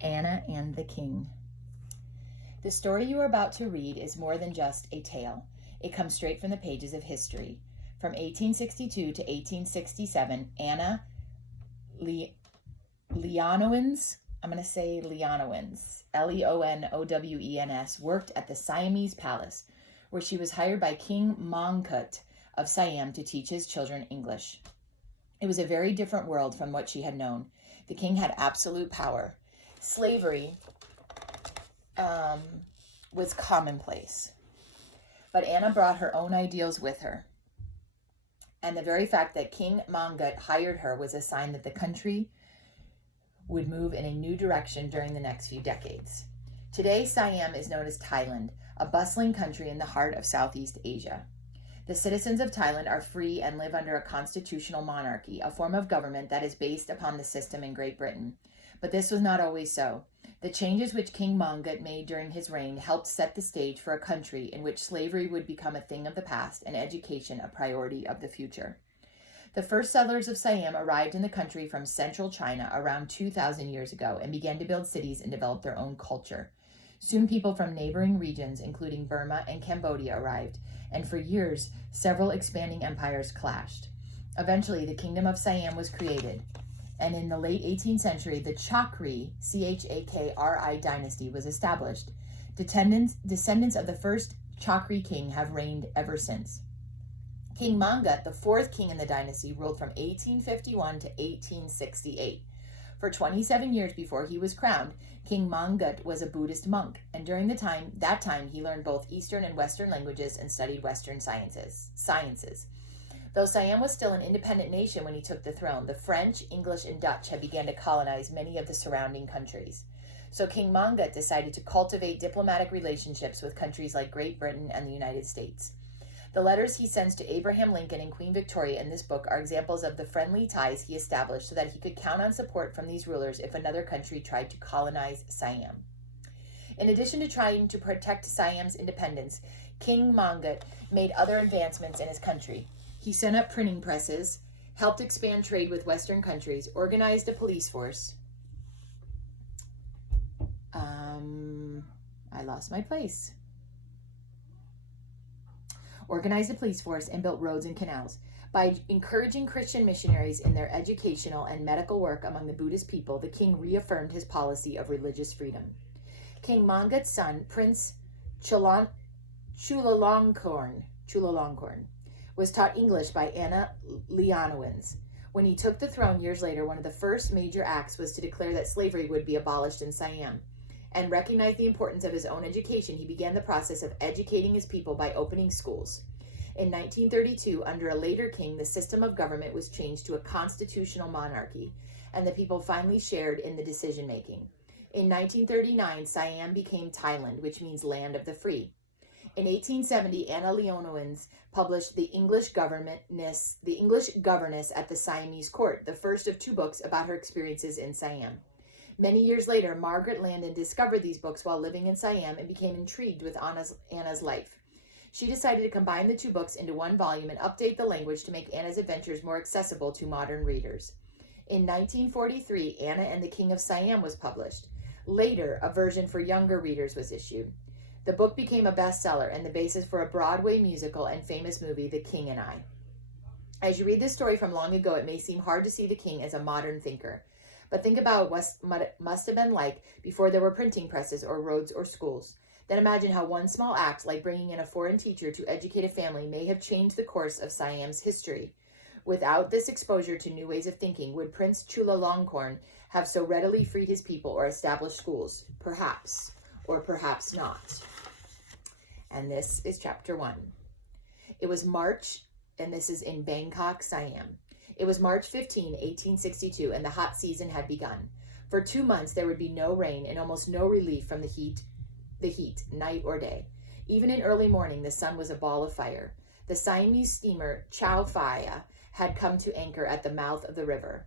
Anna and the King. The story you are about to read is more than just a tale. It comes straight from the pages of history. From 1862 to 1867, Anna Leonowens, I'm going to say Leonowens, Leonowens, worked at the Siamese Palace, where she was hired by King Mongkut of Siam to teach his children English. It was a very different world from what she had known. The king had absolute power. Slavery was commonplace. But Anna brought her own ideals with her. And the very fact that King Mongkut hired her was a sign that the country would move in a new direction during the next few decades. Today, Siam is known as Thailand, a bustling country in the heart of Southeast Asia. The citizens of Thailand are free and live under a constitutional monarchy, a form of government that is based upon the system in Great Britain. But this was not always so. The changes which King Mongkut made during his reign helped set the stage for a country in which slavery would become a thing of the past and education a priority of the future. The first settlers of Siam arrived in the country from central China around 2,000 years ago and began to build cities and develop their own culture. Soon people from neighboring regions, including Burma and Cambodia, arrived, and for years, several expanding empires clashed. Eventually, the Kingdom of Siam was created, and in the late 18th century, the Chakri, Chakri dynasty was established. Descendants of the first Chakri king have reigned ever since. King Mongkut, the fourth king in the dynasty, ruled from 1851 to 1868. For 27 years before he was crowned, King Mongkut was a Buddhist monk, and during that time he learned both Eastern and Western languages and studied Western sciences. Though Siam was still an independent nation when he took the throne, the French, English, and Dutch had begun to colonize many of the surrounding countries. So King Mongkut decided to cultivate diplomatic relationships with countries like Great Britain and the United States. The letters he sends to Abraham Lincoln and Queen Victoria in this book are examples of the friendly ties he established so that he could count on support from these rulers if another country tried to colonize Siam. In addition to trying to protect Siam's independence, King Mongkut made other advancements in his country. He set up printing presses, helped expand trade with Western countries, organized a police force. Organized a police force and built roads and canals. By encouraging Christian missionaries in their educational and medical work among the Buddhist people, the king reaffirmed his policy of religious freedom. King Mongkut's son, Prince Chulalongkorn, was taught English by Anna Leonowens. When he took the throne years later, one of the first major acts was to declare that slavery would be abolished in Siam. And recognize the importance of his own education, he began the process of educating his people by opening schools. In 1932, under a later king, the system of government was changed to a constitutional monarchy, and the people finally shared in the decision-making. In 1939, Siam became Thailand, which means land of the free. In 1870, Anna Leonowens published The English Governess at the Siamese Court, the first of two books about her experiences in Siam. Many years later, Margaret Landon discovered these books while living in Siam and became intrigued with Anna's life. She decided to combine the two books into one volume and update the language to make Anna's adventures more accessible to modern readers. In 1943, Anna and the King of Siam was published. Later, a version for younger readers was issued. The book became a bestseller and the basis for a Broadway musical and famous movie, The King and I. As you read this story from long ago, it may seem hard to see the king as a modern thinker. But think about what it must have been like before there were printing presses or roads or schools. Then imagine how one small act, like bringing in a foreign teacher to educate a family, may have changed the course of Siam's history. Without this exposure to new ways of thinking, would Prince Chulalongkorn have so readily freed his people or established schools? Perhaps, or perhaps not. And this is chapter 1. It was March, and this is in Bangkok, Siam. It was March 15, 1862, and the hot season had begun. For 2 months, there would be no rain and almost no relief from the heat, night or day. Even in early morning, the sun was a ball of fire. The Siamese steamer Chao Phraya had come to anchor at the mouth of the river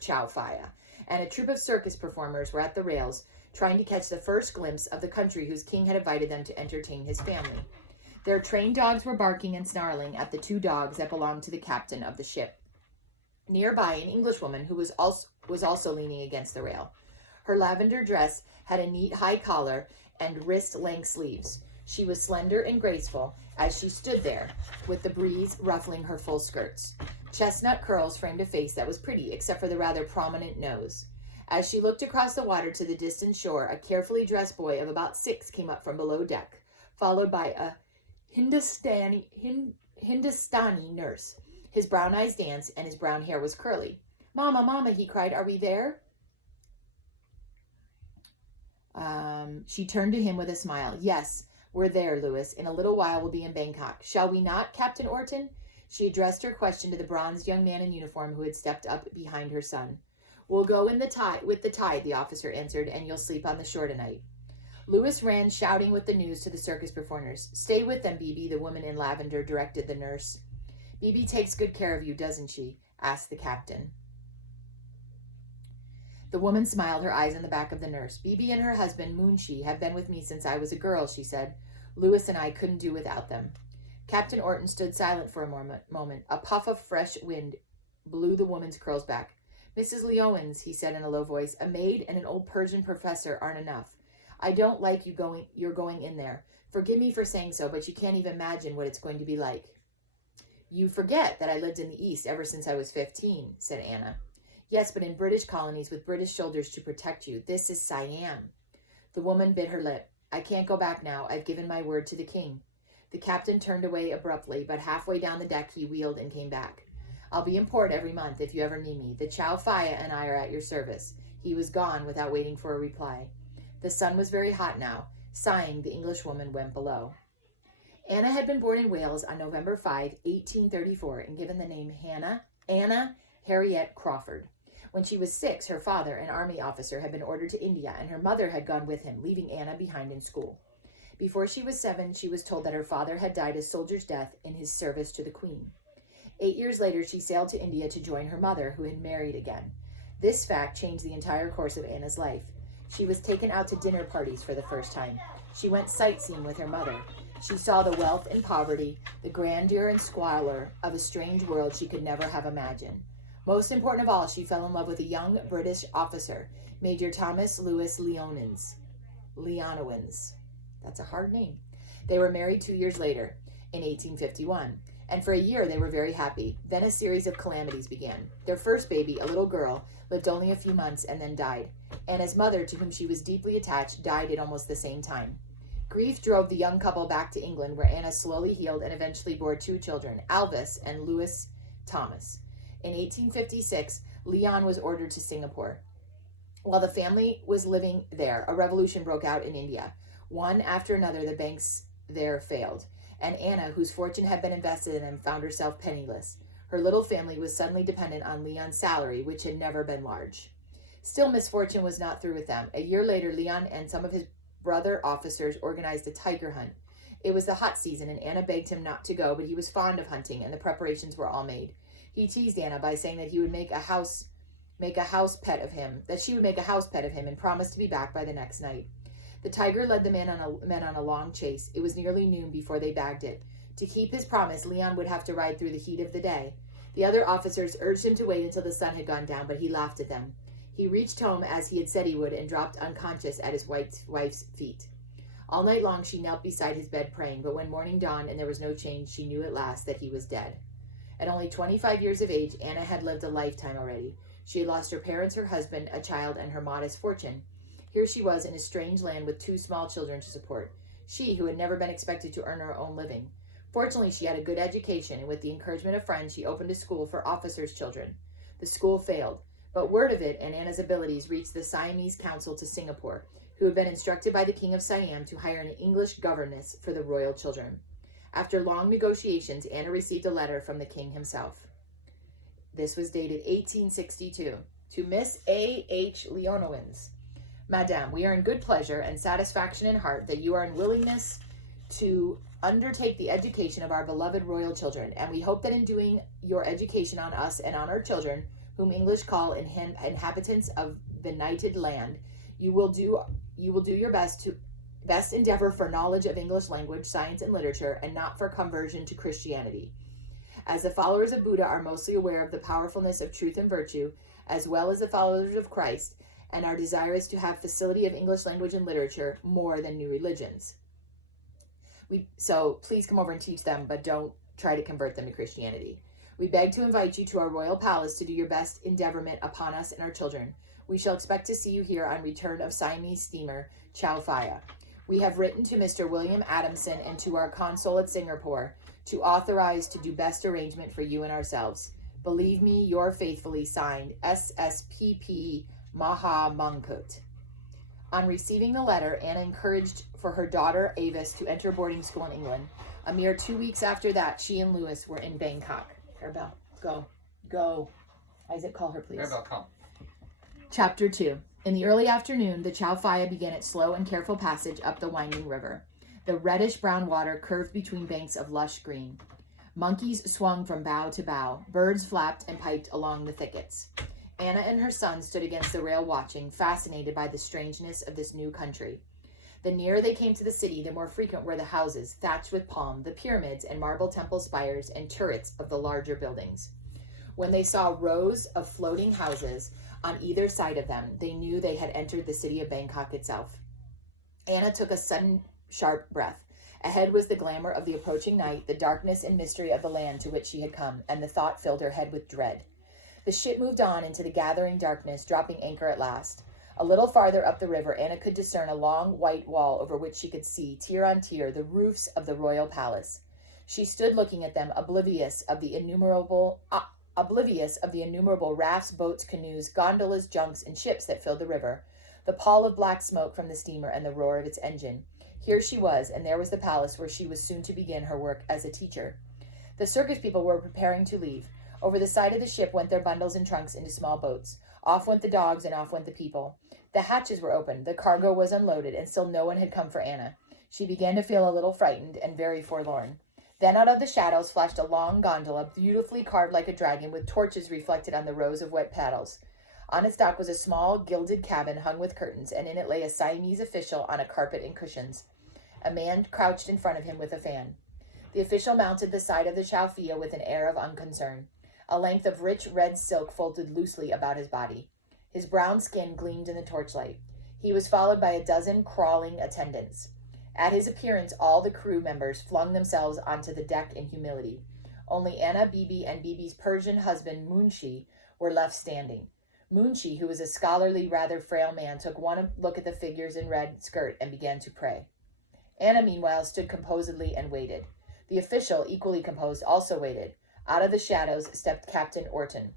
Chao Phraya, and a troupe of circus performers were at the rails, trying to catch the first glimpse of the country whose king had invited them to entertain his family. Their trained dogs were barking and snarling at the 2 dogs that belonged to the captain of the ship. Nearby, an Englishwoman, who was was also leaning against the rail. Her lavender dress had a neat high collar and wrist-length sleeves. She was slender and graceful as she stood there, with the breeze ruffling her full skirts. Chestnut curls framed a face that was pretty, except for the rather prominent nose. As she looked across the water to the distant shore, a carefully dressed boy of about 6 came up from below deck, followed by a Hindustani nurse. His brown eyes danced, and his brown hair was curly. "Mama, Mama," he cried, "are we there?" She turned to him with a smile. "Yes, we're there, Lewis. In a little while we'll be in Bangkok. Shall we not, Captain Orton?" She addressed her question to the bronzed young man in uniform who had stepped up behind her son. "We'll go with the tide," the officer answered, "and you'll sleep on the shore tonight." Lewis ran shouting with the news to the circus performers. "Stay with them, Bibi," the woman in lavender directed the nurse. "Bibi takes good care of you, doesn't she?" asked the captain. The woman smiled, her eyes on the back of the nurse. "Bibi and her husband, Moonshee, have been with me since I was a girl," she said. "Lewis and I couldn't do without them." Captain Orton stood silent for a moment. A puff of fresh wind blew the woman's curls back. "Mrs. Leowens," he said in a low voice, "a maid and an old Persian professor aren't enough. I don't like you're going in there. Forgive me for saying so, but you can't even imagine what it's going to be like." "You forget that I lived in the East ever since I was 15, said Anna. "Yes, but in British colonies with British soldiers to protect you. This is Siam." The woman bit her lip. "I can't go back now. I've given my word to the king." The captain turned away abruptly, but halfway down the deck he wheeled and came back. "I'll be in port every month if you ever need me. The Chow Phaya and I are at your service." He was gone without waiting for a reply. The sun was very hot now. Sighing, the Englishwoman went below. Anna had been born in Wales on November 5, 1834, and given the name Anna Harriet Crawford. When she was 6, her father, an army officer, had been ordered to India, and her mother had gone with him, leaving Anna behind in school. Before she was 7, she was told that her father had died a soldier's death in his service to the Queen. 8 years later, she sailed to India to join her mother, who had married again. This fact changed the entire course of Anna's life. She was taken out to dinner parties for the first time. She went sightseeing with her mother. She saw the wealth and poverty, the grandeur and squalor of a strange world she could never have imagined. Most important of all, she fell in love with a young British officer, Major Thomas Lewis Leonowens. That's a hard name. They were married 2 years later, in 1851, and for a year they were very happy. Then a series of calamities began. Their first baby, a little girl, lived only a few months and then died. Anna's mother, to whom she was deeply attached, died at almost the same time. Grief drove the young couple back to England, where Anna slowly healed and eventually bore 2 children, Alvis and Lewis Thomas. In 1856, Leon was ordered to Singapore. While the family was living there, a revolution broke out in India. One after another, the banks there failed, and Anna, whose fortune had been invested in them, found herself penniless. Her little family was suddenly dependent on Leon's salary, which had never been large. Still, misfortune was not through with them. A year later, Leon and some of his brother officers organized a tiger hunt. It was the hot season, and Anna begged him not to go, but he was fond of hunting, and the preparations were all made. He teased Anna by saying that he would make a house pet of him, that she would make a house pet of him, and promised to be back by the next night. The tiger led the men on a long chase. It was nearly noon before they bagged it. To keep his promise, Leon would have to ride through the heat of the day. The other officers urged him to wait until the sun had gone down, but he laughed at them. He reached home as he had said he would and dropped unconscious at his wife's feet. All night long she knelt beside his bed praying, but when morning dawned and there was no change, she knew at last that he was dead. At only 25 years of age, Anna had lived a lifetime already. She had lost her parents, her husband, a child, and her modest fortune. Here she was in a strange land with 2 small children to support. She, who had never been expected to earn her own living. Fortunately, she had a good education, and with the encouragement of friends, she opened a school for officers' children. The school failed, but word of it and Anna's abilities reached the Siamese Council to Singapore, who had been instructed by the King of Siam to hire an English governess for the royal children. After long negotiations, Anna received a letter from the king himself. This was dated 1862. To Miss A. H. Leonowens. Madame, we are in good pleasure and satisfaction in heart that you are in willingness to undertake the education of our beloved royal children, and we hope that in doing your education on us and on our children, whom English call inhabitants of benighted land, you will do your best endeavor for knowledge of English language, science, and literature, and not for conversion to Christianity. As the followers of Buddha are mostly aware of the powerfulness of truth and virtue, as well as the followers of Christ, and are desirous to have facility of English language and literature more than new religions. So please come over and teach them, but don't try to convert them to Christianity. We beg to invite you to our royal palace to do your best endeavorment upon us and our children. We shall expect to see you here on return of Siamese steamer Chow Phaya. We have written to Mr. William Adamson and to our consul at Singapore to authorize to do best arrangement for you and ourselves. Believe me, your faithfully signed, SSPP Maha Mongkut. On receiving the letter, Anna encouraged for her daughter Avis to enter boarding school in England. A mere 2 weeks after that, she and Louis were in Bangkok. Arabelle, go. Isaac, call her, please. Arabelle, come. Chapter 2. In the early afternoon, the Chow Phaya began its slow and careful passage up the winding river. The reddish-brown water curved between banks of lush green. Monkeys swung from bough to bough. Birds flapped and piped along the thickets. Anna and her son stood against the rail watching, fascinated by the strangeness of this new country. The nearer they came to the city, the more frequent were the houses, thatched with palm, the pyramids and marble temple spires and turrets of the larger buildings. When they saw rows of floating houses on either side of them, they knew they had entered the city of Bangkok itself. Anna took a sudden, sharp breath. Ahead was the glamour of the approaching night, the darkness and mystery of the land to which she had come, and the thought filled her head with dread. The ship moved on into the gathering darkness, dropping anchor at last. A little farther up the river, Anna could discern a long white wall over which she could see, tier on tier, the roofs of the royal palace. She stood looking at them, oblivious of the innumerable rafts, boats, canoes, gondolas, junks, and ships that filled the river, the pall of black smoke from the steamer and the roar of its engine. Here she was, and there was the palace where she was soon to begin her work as a teacher. The circus people were preparing to leave. Over the side of the ship went their bundles and trunks into small boats. Off went the dogs, and off went the people. The hatches were open, the cargo was unloaded, and still no one had come for Anna. She began to feel a little frightened and very forlorn. Then out of the shadows flashed a long gondola, beautifully carved like a dragon, with torches reflected on the rows of wet paddles. On its dock was a small, gilded cabin hung with curtains, and in it lay a Siamese official on a carpet and cushions. A man crouched in front of him with a fan. The official mounted the side of the Chow Phaya with an air of unconcern. A length of rich red silk folded loosely about his body. His brown skin gleamed in the torchlight. He was followed by a dozen crawling attendants. At his appearance, all the crew members flung themselves onto the deck in humility. Only Anna, Bibi, and Bibi's Persian husband, Munshi, were left standing. Munshi, who was a scholarly, rather frail man, took one look at the figures in red skirt and began to pray. Anna, meanwhile, stood composedly and waited. The official, equally composed, also waited. Out of the shadows stepped Captain Orton.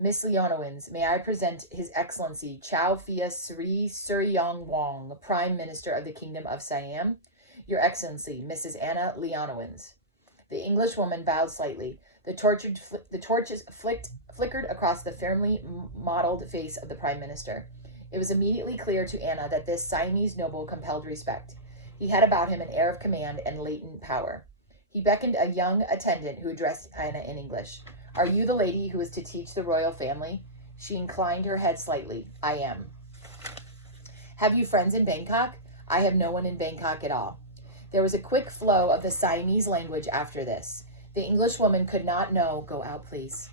Miss Leonowens, may I present His Excellency Chow Phaya Sri Suryong Wong, Prime Minister of the Kingdom of Siam? Your Excellency, Mrs. Anna Leonowens. The Englishwoman bowed slightly. The torches flickered across the firmly modeled face of the Prime Minister. It was immediately clear to Anna that this Siamese noble compelled respect. He had about him an air of command and latent power. He beckoned a young attendant who addressed Anna in English. Are you the lady who is to teach the royal family? She inclined her head slightly. I am. Have you friends in Bangkok? I have no one in Bangkok at all. There was a quick flow of the Siamese language after this. The Englishwoman could not know, go out please,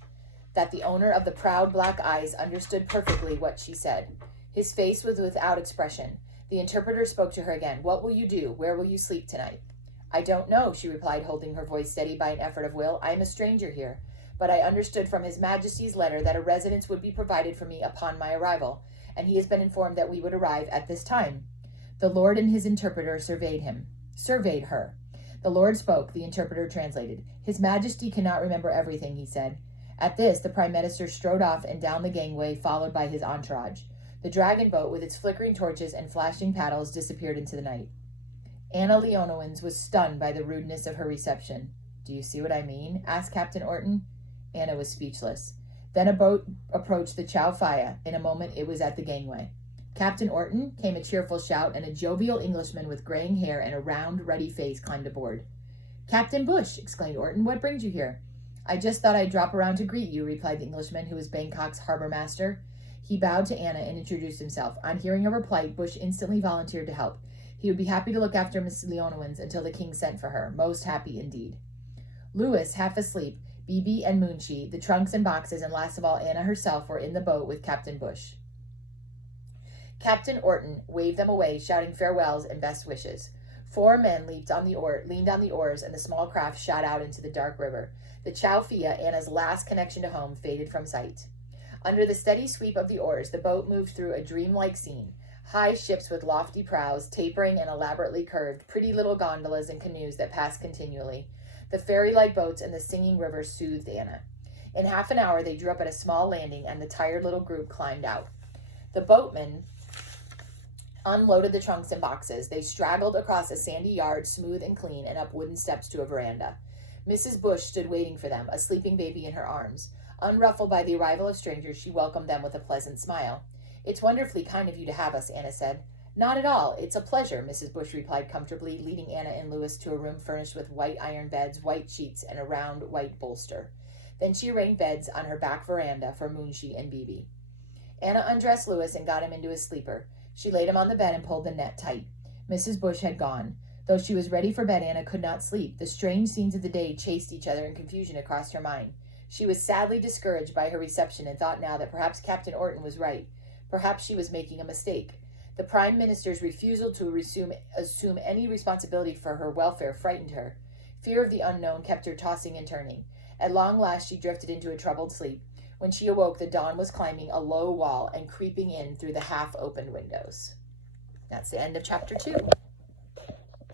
that the owner of the proud black eyes understood perfectly what she said. His face was without expression. The interpreter spoke to her again. What will you do? Where will you sleep tonight? I don't know, she replied, holding her voice steady by an effort of will. I am a stranger here, but I understood from His Majesty's letter that a residence would be provided for me upon my arrival, and he has been informed that we would arrive at this time. The Lord and his interpreter surveyed her. The Lord spoke, the interpreter translated. His Majesty cannot remember everything, he said. At this, the Prime Minister strode off and down the gangway, followed by his entourage. The dragon boat, with its flickering torches and flashing paddles, disappeared into the night. Anna Leonowens was stunned by the rudeness of her reception. Do you see what I mean? Asked Captain Orton. Anna was speechless. Then a boat approached the Chow Phaya. In a moment, it was at the gangway. Captain Orton, came a cheerful shout, and a jovial Englishman with graying hair and a round, ruddy face climbed aboard. Captain Bush, exclaimed Orton, what brings you here? I just thought I'd drop around to greet you, replied the Englishman, who was Bangkok's harbor master. He bowed to Anna and introduced himself. On hearing of her plight, Bush instantly volunteered to help. He would be happy to look after Miss Leonowens until the king sent for her. Most happy indeed. Louis, half asleep, Bibi and Moonshi, the trunks and boxes, and last of all, Anna herself were in the boat with Captain Bush. Captain Orton waved them away, shouting farewells and best wishes. 4 men leaned on the oars, and the small craft shot out into the dark river. The Chow Phya, Anna's last connection to home, faded from sight. Under the steady sweep of the oars, the boat moved through a dreamlike scene. High ships with lofty prows, tapering and elaborately curved, pretty little gondolas and canoes that passed continually. The fairy-like boats and the singing river soothed Anna. In half an hour, they drew up at a small landing, and the tired little group climbed out. The boatmen unloaded the trunks and boxes. They straggled across a sandy yard, smooth and clean, and up wooden steps to a veranda. Mrs. Bush stood waiting for them, a sleeping baby in her arms. Unruffled by the arrival of strangers, she welcomed them with a pleasant smile. "It's wonderfully kind of you to have us," Anna said. "Not at all. It's a pleasure," Mrs. Bush replied comfortably, leading Anna and Louis to a room furnished with white iron beds, white sheets, and a round white bolster. Then she arranged beds on her back veranda for Moonshi and Bibi. Anna undressed Louis and got him into his sleeper. She laid him on the bed and pulled the net tight. Mrs. Bush had gone. Though she was ready for bed, Anna could not sleep. The strange scenes of the day chased each other in confusion across her mind. She was sadly discouraged by her reception and thought now that perhaps Captain Orton was right. Perhaps she was making a mistake. The Prime Minister's refusal to assume any responsibility for her welfare frightened her. Fear of the unknown kept her tossing and turning. At long last she drifted into a troubled sleep. When she awoke, the dawn was climbing a low wall and creeping in through the half-opened windows. That's the end of chapter 2.